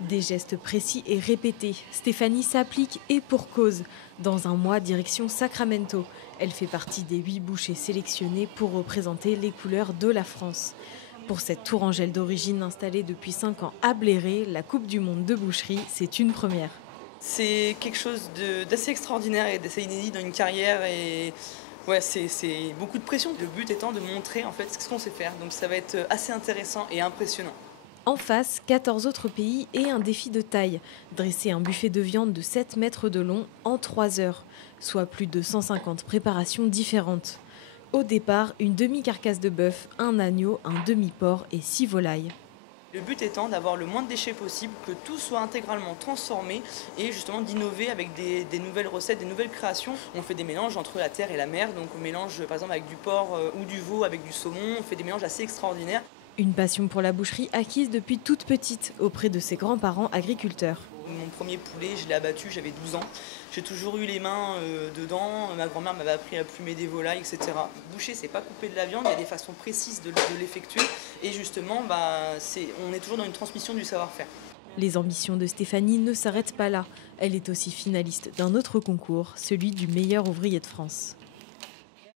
Des gestes précis et répétés. Stéphanie s'applique et pour cause. Dans un mois, direction Sacramento. Elle fait partie des 8 bouchers sélectionnés pour représenter les couleurs de la France. Pour cette tourangelle d'origine installée depuis 5 ans à Bléré, la Coupe du Monde de boucherie, c'est une première. C'est quelque chose d'assez extraordinaire et d'assez inédit dans une carrière et ouais, c'est beaucoup de pression. Le but étant de montrer en fait ce qu'on sait faire. Donc ça va être assez intéressant et impressionnant. En face, 14 autres pays et un défi de taille. Dresser un buffet de viande de 7 mètres de long en 3 heures, soit plus de 150 préparations différentes. Au départ, une demi-carcasse de bœuf, un agneau, un demi-porc et 6 volailles. Le but étant d'avoir le moins de déchets possible, que tout soit intégralement transformé et justement d'innover avec des nouvelles recettes, des nouvelles créations. On fait des mélanges entre la terre et la mer, donc on mélange par exemple avec du porc ou du veau avec du saumon, on fait des mélanges assez extraordinaires. Une passion pour la boucherie acquise depuis toute petite auprès de ses grands-parents agriculteurs. Mon premier poulet, je l'ai abattu, j'avais 12 ans. J'ai toujours eu les mains dedans. Ma grand-mère m'avait appris à plumer des volailles, etc. Boucher, c'est pas couper de la viande, il y a des façons précises de l'effectuer. Et justement, on est toujours dans une transmission du savoir-faire. Les ambitions de Stéphanie ne s'arrêtent pas là. Elle est aussi finaliste d'un autre concours, celui du meilleur ouvrier de France.